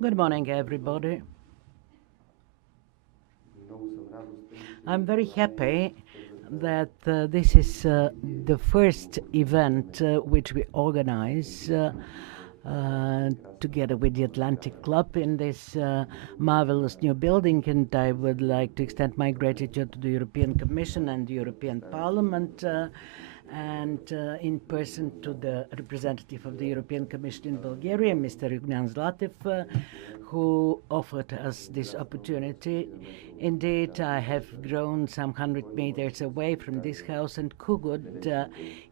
Good morning, everybody. I'm very happy that this is the first event which we organize together with the Atlantic Club in this marvelous new building, and I would like to extend my gratitude to the European Commission and the European Parliament and in person to the representative of the European Commission in Bulgaria, Mr. Ugnan Zlatev, who offered us this opportunity. Indeed, I have grown some 100 meters away from this house and could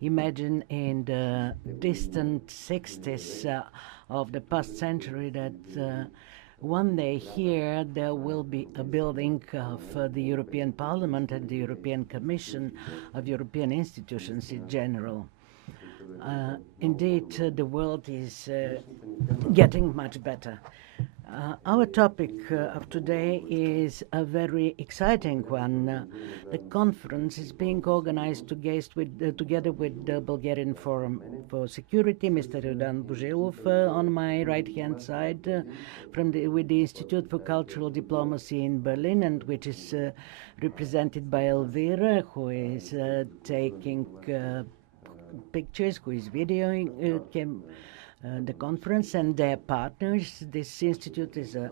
imagine in the distant 60s of the past century that one day here there will be a building of the European Parliament and the European Commission, of European institutions in general. Indeed, the world is getting much better. Our topic of today is a very exciting one. The conference is being organized together with the Bulgarian Forum for Security, Mr. Rudan Buzilov on my right-hand side, with the Institute for Cultural Diplomacy in Berlin, and which is represented by Elvira, who is taking pictures, who is videoing the conference, and their partners. This institute is a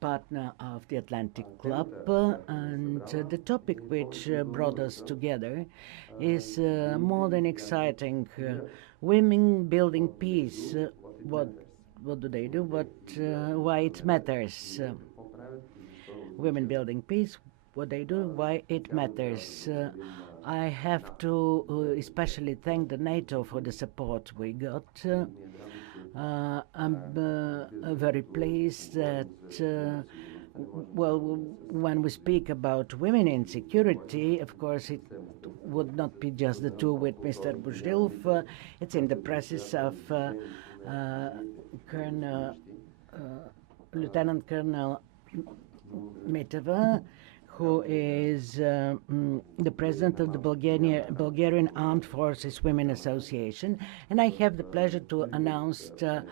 partner of the Atlantic Club, and the topic which brought us together is more than exciting. Women building peace. What do they do? Why it matters? Women building peace. What they do? Why it matters? I have to especially thank the NATO for the support we got. I'm very pleased that, when we speak about women in security, of course, it would not be just the two with Mr. Buzilov. It's in the presence of Lieutenant Colonel Miteva, who is the president of the Bulgarian Armed Forces Women Association. And I have the pleasure to announce a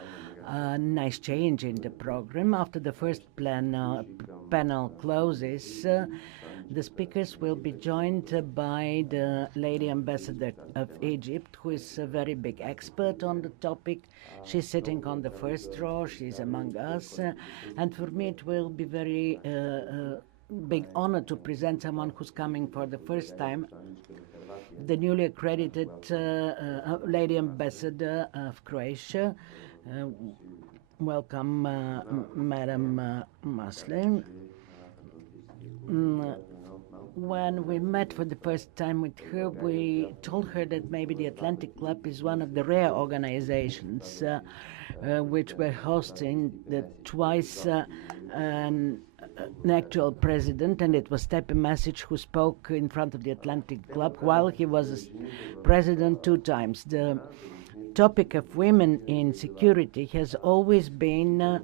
nice change in the program. After the first panel closes, the speakers will be joined by the Lady Ambassador of Egypt, who is a very big expert on the topic. She's sitting on the first row. She's among us. And for me, it will be very big honor to present someone who's coming for the first time, the newly accredited Lady Ambassador of Croatia. Welcome, Madam Maslen. When we met for the first time with her, we told her that maybe the Atlantic Club is one of the rare organizations which were hosting twice an actual president, and it was Stepe Masic who spoke in front of the Atlantic Club while he was president two times. The topic of women in security has always been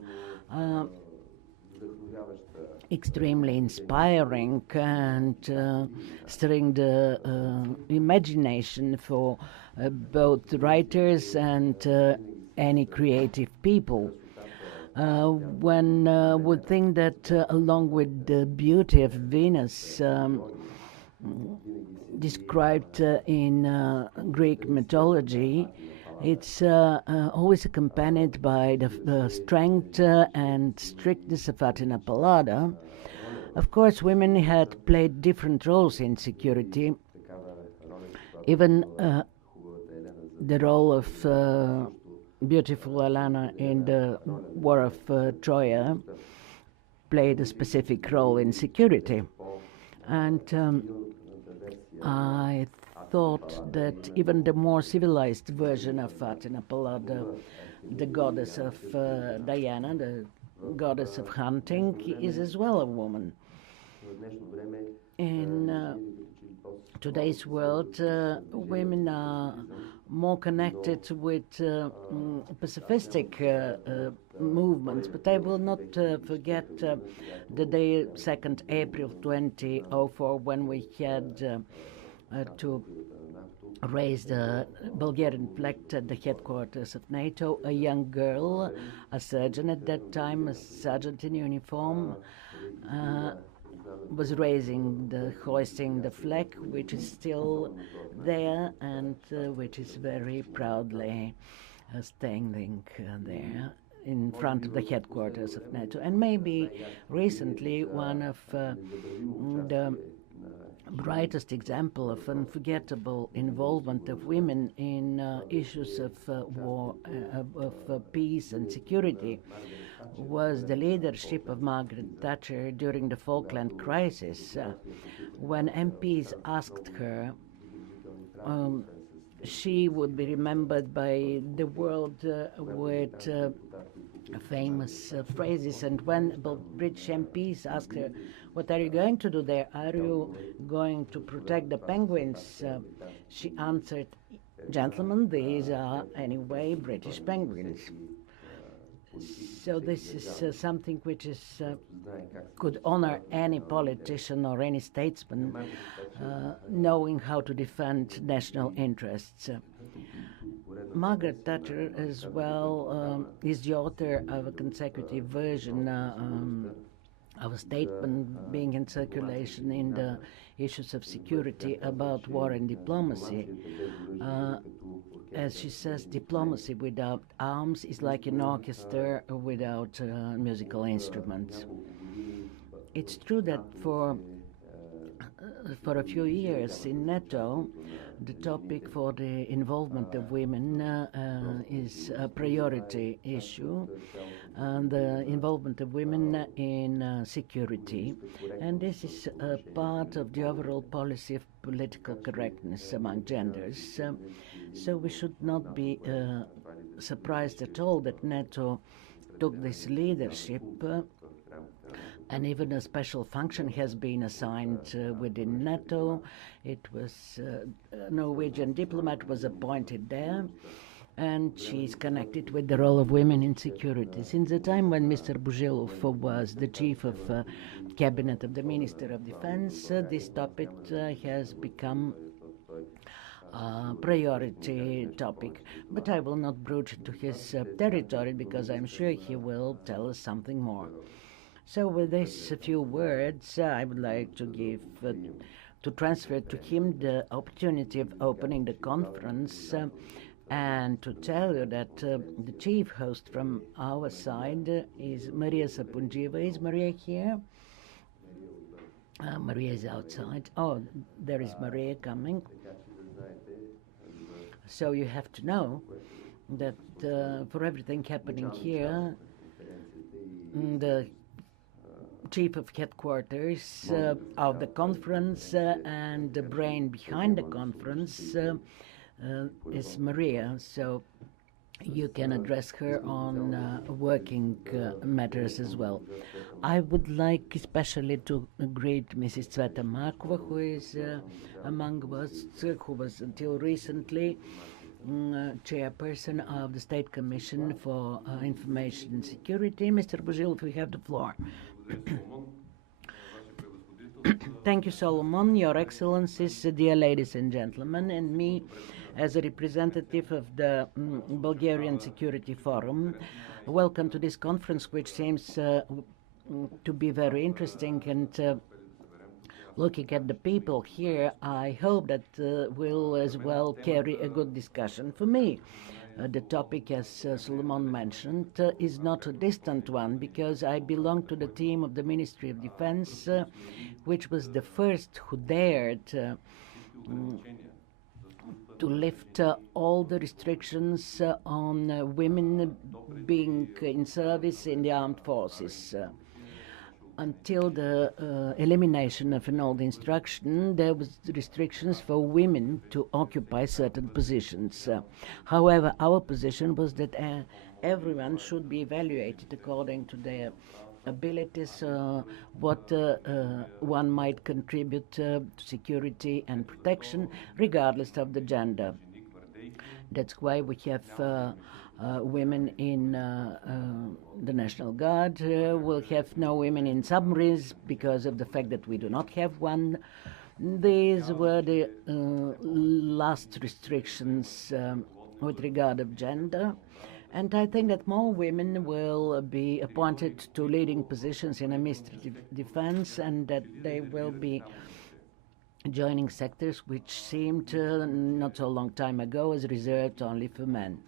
extremely inspiring and stirring the imagination for both writers and any creative people. One would think that along with the beauty of Venus described in Greek mythology, it's always accompanied by the strength and strictness of Athena Pallada. Of course, women had played different roles in security. Even the role of beautiful Alana in the War of Troya played a specific role in security. And I thought that even the more civilized version of Athena Pallada, the goddess of Diana, the goddess of hunting, is as well a woman. In today's world, women are more connected with pacifistic movements, but I will not forget the day 2nd April 2004 when we had to raised a Bulgarian flag at the headquarters of NATO. A young girl, a surgeon at that time, a sergeant in uniform, was hoisting the flag, which is still there and which is very proudly standing there in front of the headquarters of NATO. And maybe recently one of the brightest example of unforgettable involvement of women in issues of war, of peace and security was the leadership of Margaret Thatcher during the Falkland crisis, when MPs asked her. She would be remembered by the world with famous phrases. And when British MPs asked her, "What are you going to do there? Are you going to protect the penguins?" She answered, "Gentlemen, these are anyway British penguins." So this is something which is could honor any politician or any statesman knowing how to defend national interests. Margaret Thatcher as well is the author of a consecutive version of a statement being in circulation in the issues of security about war and diplomacy. As she says, diplomacy without arms is like an orchestra without musical instruments. It's true that for a few years in NATO, the topic for the involvement of women is a priority issue, and the involvement of women in security. And this is a part of the overall policy of political correctness among genders. So we should not be surprised at all that NATO took this leadership, and even a special function has been assigned within NATO. It was a Norwegian diplomat was appointed there, and she's connected with the role of women in security. Since the time when Mr. Buzilov was the chief of cabinet of the Minister of Defense, this topic has become a priority topic. But I will not broach into his territory because I'm sure he will tell us something more. So with these few words, I would like to give, to transfer to him the opportunity of opening the conference and to tell you that the chief host from our side is Maria Sapunjiva. Is Maria here? Maria is outside. Oh, there is Maria coming. So you have to know that for everything happening here, the chief of headquarters of the conference and the brain behind the conference is Maria. So you can address her on working matters as well. I would like especially to greet Mrs. Sveta Markova, who is among us, who was until recently chairperson of the State Commission for Information Security. Mr. Buzilov, you have the floor. Thank you, Solomon, Your Excellencies, dear ladies and gentlemen, and me as a representative of the Bulgarian Security Forum. Welcome to this conference, which seems to be very interesting, and looking at the people here, I hope that will as well carry a good discussion. For me, the topic, as Solomon mentioned, is not a distant one, because I belong to the team of the Ministry of Defense, which was the first who dared to lift all the restrictions on women being in service in the armed forces. Until the elimination of an old instruction, there was restrictions for women to occupy certain positions. However, our position was that everyone should be evaluated according to their abilities, what one might contribute to security and protection, regardless of the gender. That's why we have women in the National Guard. We'll have no women in submarines because of the fact that we do not have one. These were the last restrictions with regard of gender. And I think that more women will be appointed to leading positions in administrative defense, and that they will be joining sectors which seemed not so long time ago as reserved only for men.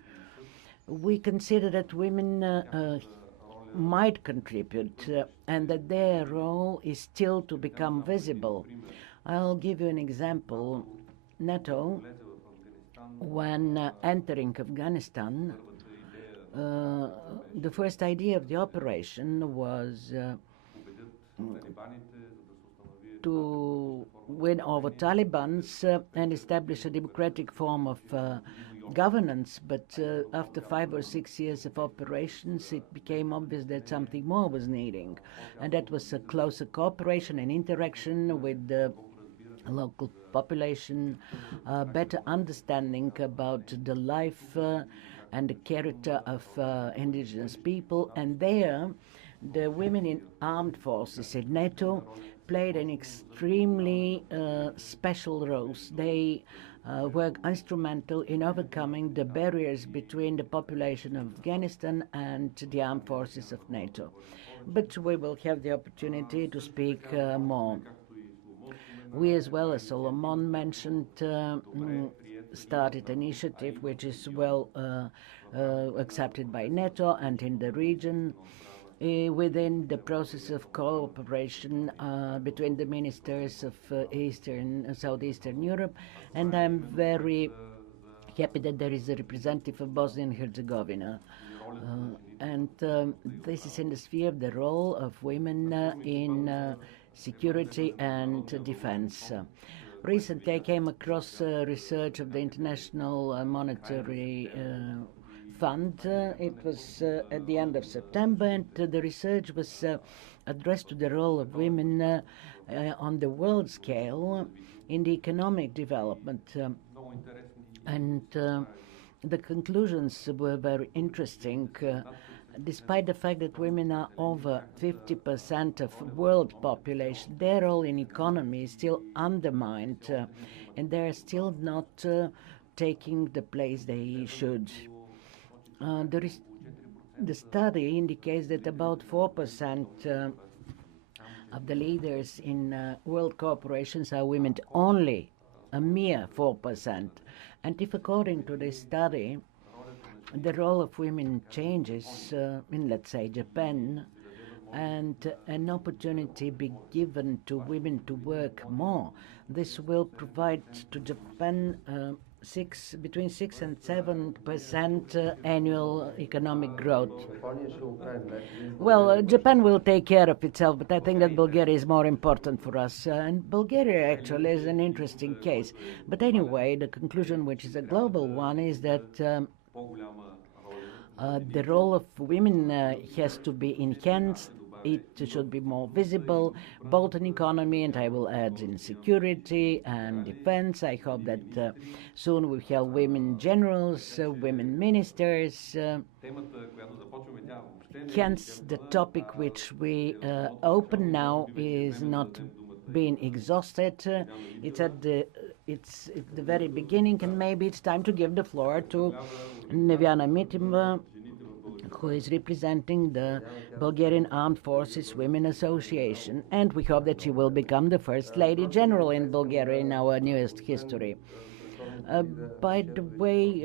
We consider that women might contribute and that their role is still to become visible. I'll give you an example. NATO, when entering Afghanistan, the first idea of the operation was to win over Taliban and establish a democratic form of governance, but after 5 or 6 years of operations, it became obvious that something more was needing, and that was a closer cooperation and interaction with the local population, better understanding about the life and the character of indigenous people, and there the women in armed forces in NATO played an extremely special role. They were instrumental in overcoming the barriers between the population of Afghanistan and the armed forces of NATO. But we will have the opportunity to speak more. We, as well as Solomon mentioned, started an initiative which is well accepted by NATO and in the region, within the process of cooperation between the ministers of Southeastern Europe, and I'm very happy that there is a representative of Bosnia and Herzegovina. And this is in the sphere of the role of women in security and defense. Recently I came across research of the International Monetary Fund. It was at the end of September, and the research was addressed to the role of women on the world scale in the economic development. And the conclusions were very interesting. Despite the fact that women are over 50% of world population, their role in economy is still undermined, and they're still not taking the place they should. The study indicates that about 4% of the leaders in world corporations are women, only a mere 4%. And if, according to this study, the role of women changes in, let's say, Japan, and an opportunity be given to women to work more, this will provide to Japan between 6 and 7% annual economic growth. Well, Japan will take care of itself, but I think that Bulgaria is more important for us. And Bulgaria actually is an interesting case. But anyway, the conclusion, which is a global one, is that the role of women has to be enhanced. It should be more visible, both in economy and I will add in security and defense. I hope that soon we have women generals, women ministers. Hence, the topic which we open now is not being exhausted. It's at the very beginning, and maybe it's time to give the floor to Neviana Mitimba, who is representing the Bulgarian Armed Forces Women Association, and we hope that she will become the first lady general in Bulgaria in our newest history. By the way,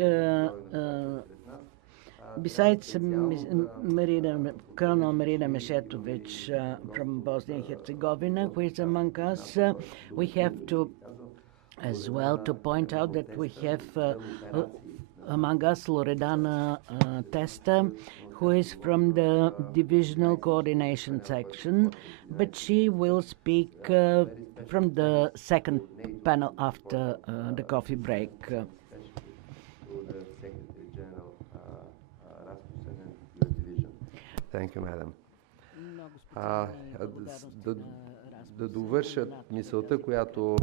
besides Colonel Marina Mešetović from Bosnia and Herzegovina, who is among us, we have to as well to point out that we have among us Loredana Testa, who is from the Divisional Coordination Section, but she will speak from the second panel after the coffee break. Thank you, Madam. No, Да, да довършат мисълта, която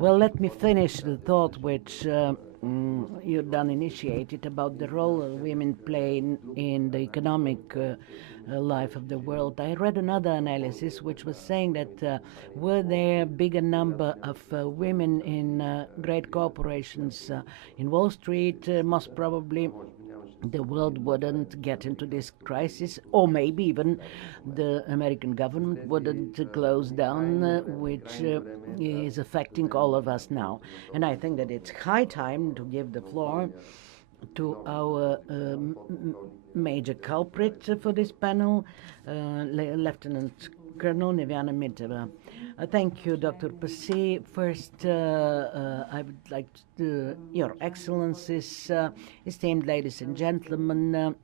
Well, let me finish the thought which Jordan initiated about the role women play in the economic life of the world. I read another analysis which was saying that were there a bigger number of women in great corporations in Wall Street, most probably the world wouldn't get into this crisis, or maybe even the American government wouldn't close down, which is affecting all of us now. And I think that it's high time to give the floor to our major culprit for this panel, Lieutenant Colonel Neviana Miteva. Thank you, Dr. Passy. First, I would like to, Your Excellencies, esteemed ladies and gentlemen,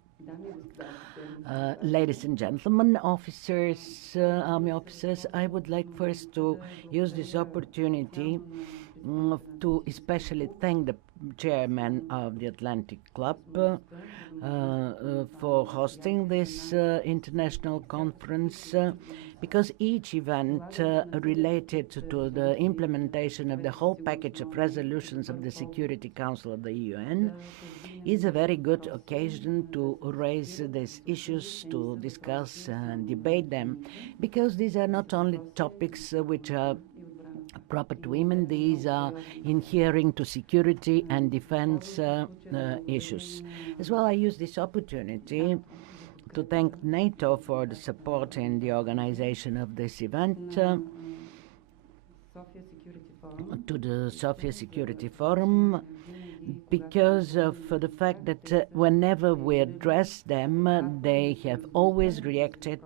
officers, army officers, I would like first to use this opportunity to especially thank the chairman of the Atlantic Club for hosting this international conference because each event related to the implementation of the whole package of resolutions of the Security Council of the UN is a very good occasion to raise these issues, to discuss and debate them, because these are not only topics which are proper to women, these are adhering to security and defense issues. As well, I use this opportunity to thank NATO for the support in the organization of this event, to the Sofia Security Forum, because of the fact that whenever we address them, they have always reacted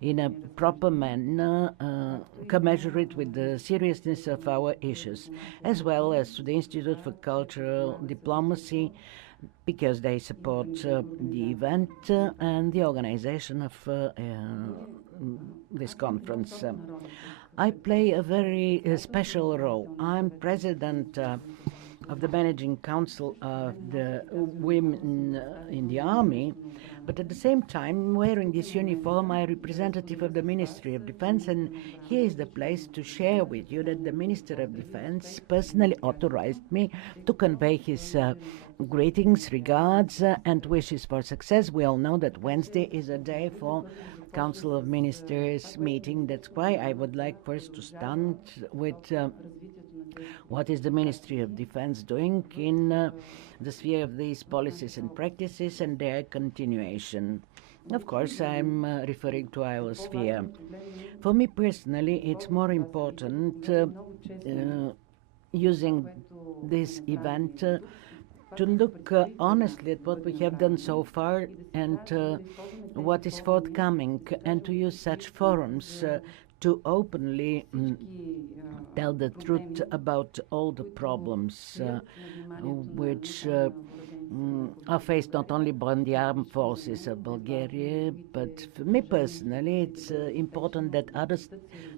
in a proper manner, commensurate with the seriousness of our issues, as well as to the Institute for Cultural Diplomacy, because they support the event and the organization of this conference. I play a very special role. I'm president of the Managing Council of the Women in the Army, but at the same time, wearing this uniform, I'm representative of the Ministry of Defense, and here is the place to share with you that the Minister of Defense personally authorized me to convey his greetings, regards, and wishes for success. We all know that Wednesday is a day for Council of Ministers meeting. That's why I would like first to start with what is the Ministry of Defense doing in the sphere of these policies and practices and their continuation. Of course, I'm referring to our sphere. For me personally, it's more important using this event to look honestly at what we have done so far and what is forthcoming, and to use such forums to openly tell the truth about all the problems which are faced not only by the armed forces of Bulgaria, but for me personally, it's important that other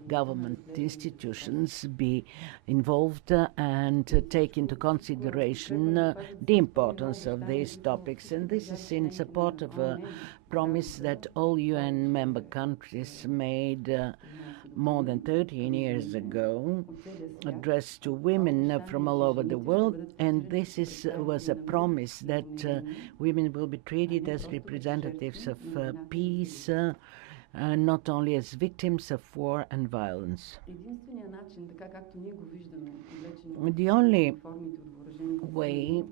government institutions be involved and take into consideration the importance of these topics. And this is in support of a promise that all UN member countries made more than 13 years ago, addressed to women from all over the world, and this was a promise that women will be treated as representatives of peace, not only as victims of war and violence. The only way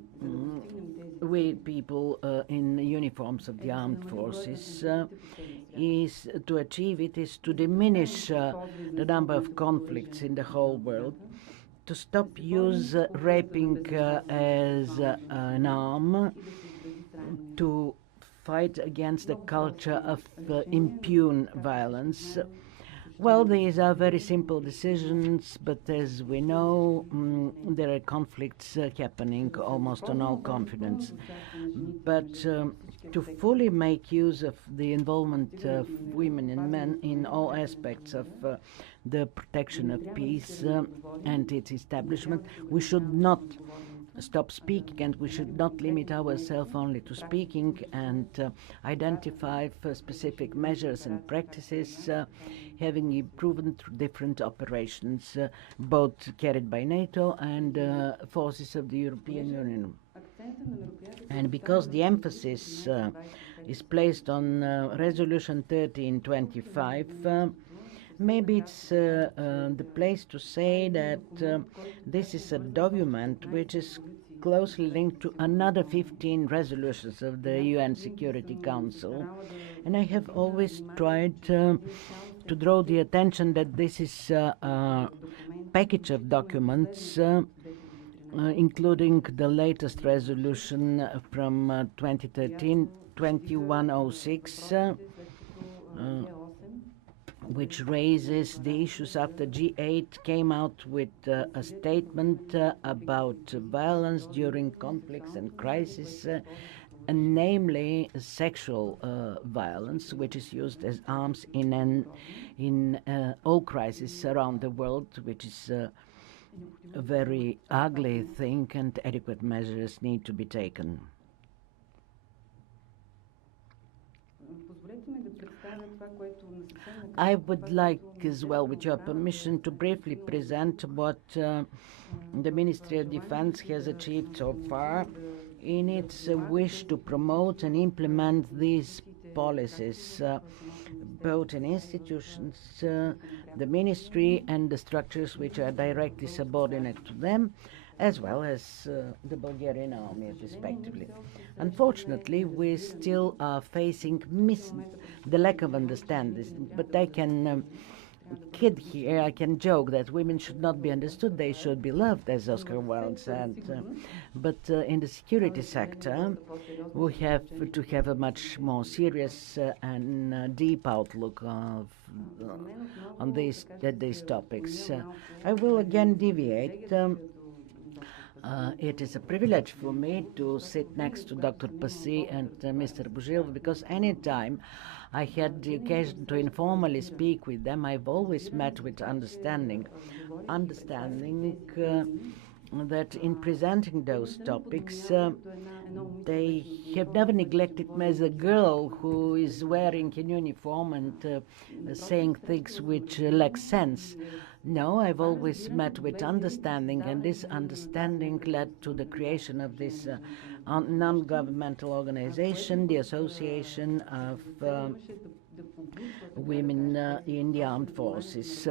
we people in uniforms of the armed forces is to achieve it is to diminish the number of conflicts in the whole world, to stop use raping as an arm, to fight against the culture of impune violence. Well, these are very simple decisions, but as we know, there are conflicts happening almost on all continents. But to fully make use of the involvement of women and men in all aspects of the protection of peace and its establishment, we should not stop speaking, and we should not limit ourselves only to speaking, and identify specific measures and practices having improved through different operations, both carried by NATO and forces of the European Union. And because the emphasis is placed on Resolution 1325, maybe it's the place to say that this is a document which is closely linked to another 15 resolutions of the UN Security Council. And I have always tried to draw the attention that this is a package of documents including the latest resolution from 2013, 2106, which raises the issues after G8 came out with a statement about violence during conflicts and crises, and namely sexual violence, which is used as arms in all crises around the world, which is a very ugly thing, and adequate measures need to be taken. I would like as well, with your permission, to briefly present what the Ministry of Defense has achieved so far in its wish to promote and implement these policies, both in institutions, the ministry and the structures which are directly subordinate to them, as well as the Bulgarian army, respectively. Unfortunately, we still are facing the lack of understanding, but I can kid here, I can joke that women should not be understood, they should be loved, as Oscar Wilde said. But in the security sector, we have to have a much more serious and deep outlook on these topics. I will again deviate. It is a privilege for me to sit next to Dr. Passy and Mr. Bujil, because any time I had the occasion to informally speak with them, I've always met with understanding that in presenting those topics, they have never neglected me as a girl who is wearing a uniform and saying things which lack sense. No, I've always met with understanding, and this understanding led to the creation of this non-governmental organization, the Association of Women in the Armed Forces,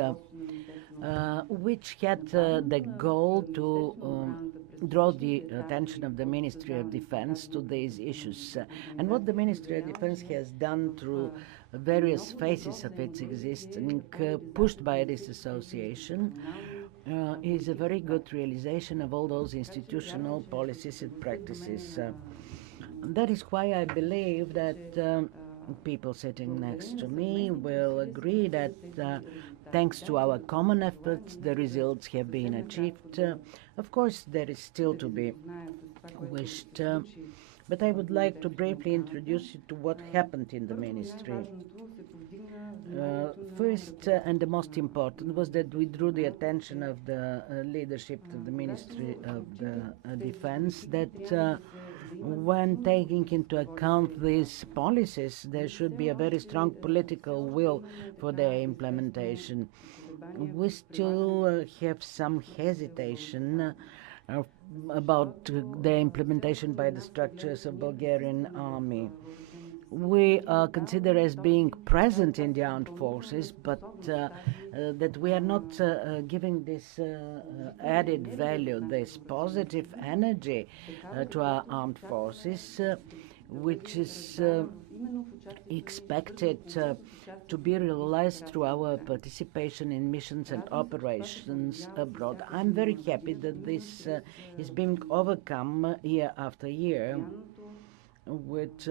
which had the goal to draw the attention of the Ministry of Defense to these issues. And what the Ministry of Defense has done through various phases of its existence, pushed by this association, is a very good realization of all those institutional policies and practices. That is why I believe that people sitting next to me will agree that thanks to our common efforts, the results have been achieved. Of course, there is still to be wished, but I would like to briefly introduce you to what happened in the ministry. First and the most important was that we drew the attention of the leadership of the Ministry of the Defense that when taking into account these policies, there should be a very strong political will for their implementation. We still have some hesitation about the implementation by the structures of Bulgarian army. We are considered as being present in the armed forces, but that we are not giving this added value, this positive energy to our armed forces, which is expected to be realized through our participation in missions and operations abroad. I'm very happy that this is being overcome year after year with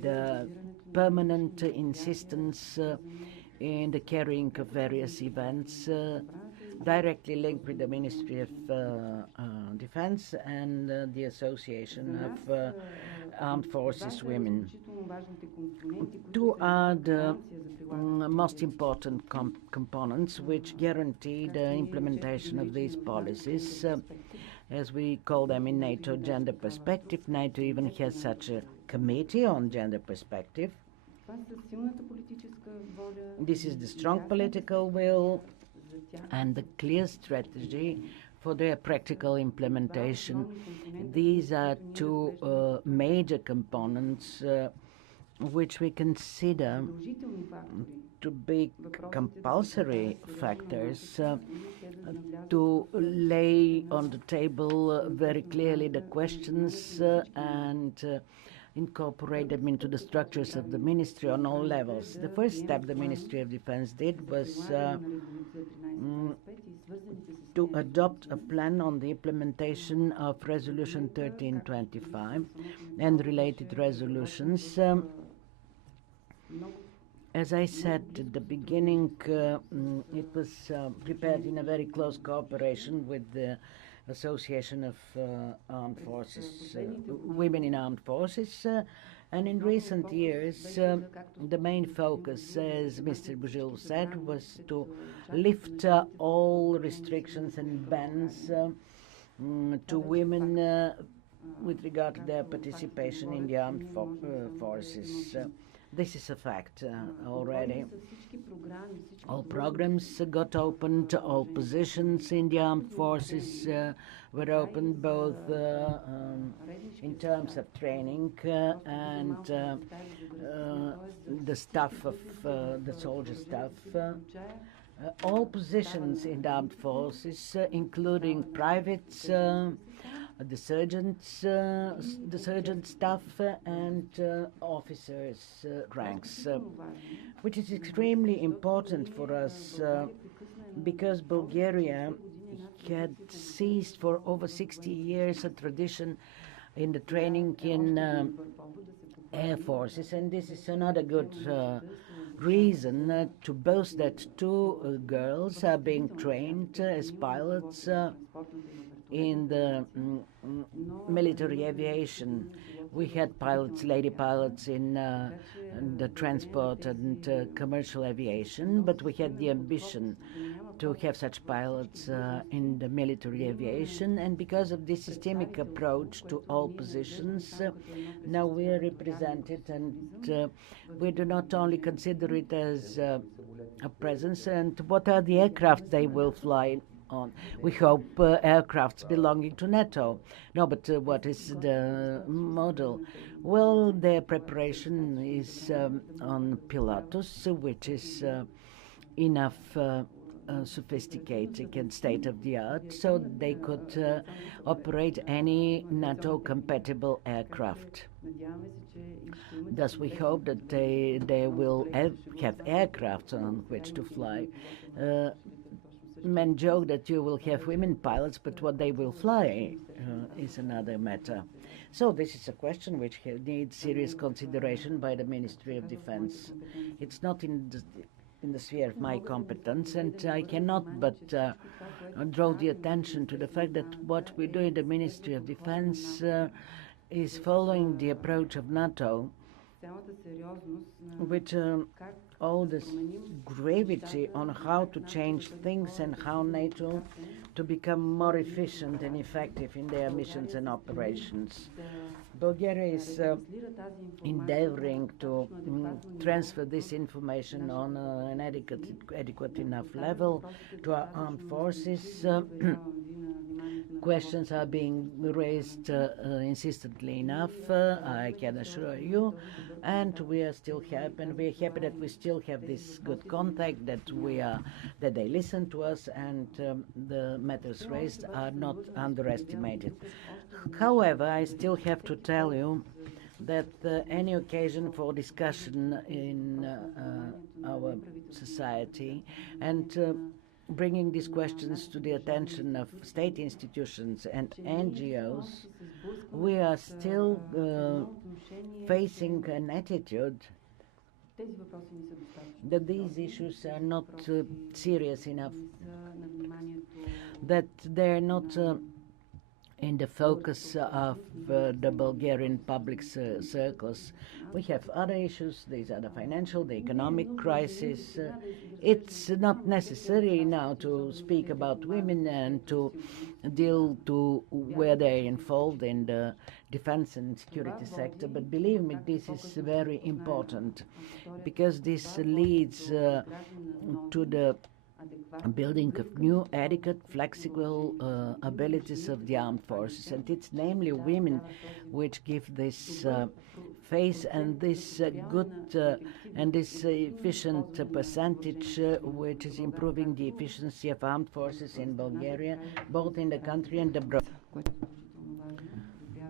the permanent insistence in the carrying of various events directly linked with the Ministry of Defense and the Association of Armed Forces Women. Two are the most important components which guarantee the implementation of these policies. as we call them in NATO, gender perspective. NATO even has such a committee on gender perspective. This is the strong political will and the clear strategy for their practical implementation. These are two major components which we consider to be compulsory factors to lay on the table very clearly the questions and incorporate them into the structures of the ministry on all levels. The first step the Ministry of Defense did was to adopt a plan on the implementation of Resolution 1325 and related resolutions. As I said at the beginning, it was prepared in a very close cooperation with the Association of Armed Forces, Women in Armed Forces, and in recent years, the main focus, as Mr. Bujil said, was to lift all restrictions and bans to women with regard to their participation in the armed forces. This is a fact already. All programs got opened, all positions in the armed forces were opened, both in terms of training and the staff of the soldier staff. All positions in the armed forces, including privates, the sergeant staff and officers' ranks, which is extremely important for us because Bulgaria had seized for over 60 years a tradition in the training in air forces, and this is another good reason to boast that two girls are being trained as pilots in the military aviation. We had pilots, lady pilots in the transport and commercial aviation, but we had the ambition to have such pilots in the military aviation, and because of this systemic approach to all positions, now we are represented, and we do not only consider it as a presence, and what are the aircraft they will fly on. We hope aircrafts belonging to NATO. No, but what is the model? Well, their preparation is on Pilatus, which is enough sophisticated and state-of-the-art, so they could operate any NATO-compatible aircraft. Thus, we hope that they will have aircraft on which to fly. Men joke that you will have women pilots, but what they will fly is another matter. So this is a question which needs serious consideration by the Ministry of Defense. It's not in the sphere of my competence, and I cannot but draw the attention to the fact that what we do in the Ministry of Defense is following the approach of NATO, which all this gravity on how to change things and how NATO to become more efficient and effective in their missions and operations. Bulgaria is endeavoring to transfer this information on an adequate enough level to our armed forces. Questions are being raised insistently enough, I can assure you, and we are still happy, and we're happy that we still have this good contact, that they listen to us, and the matters raised are not underestimated. However, I still have to tell you that any occasion for discussion in our society and bringing these questions to the attention of state institutions and NGOs, we are still facing an attitude that these issues are not serious enough, that they're not in the focus of the Bulgarian public circles. We have other issues. These are the financial, the economic crisis. It's not necessary now to speak about women and to deal to where they're involved in the defense and security sector. But believe me, this is very important because this leads to the building of new, adequate, flexible abilities of the armed forces. And it's namely women which give this face and this good and this efficient percentage which is improving the efficiency of armed forces in Bulgaria, both in the country and abroad.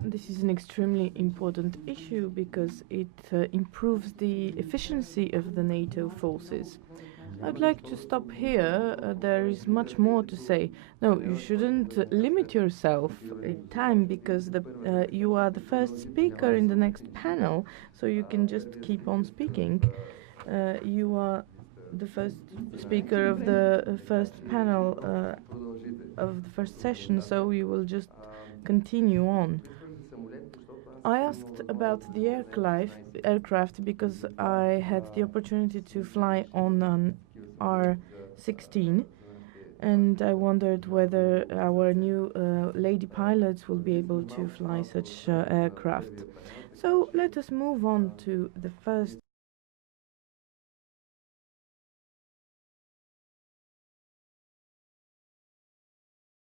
This is an extremely important issue because it improves the efficiency of the NATO forces. I'd like to stop here. There is much more to say. No, you shouldn't limit yourself in time because you are the first speaker in the next panel, so you can just keep on speaking. You are the first speaker of the first panel of the first session, so you will just continue on. I asked about the aircraft because I had the opportunity to fly on an R-16, and I wondered whether our new lady pilots will be able to fly such aircraft. So let us move on to the first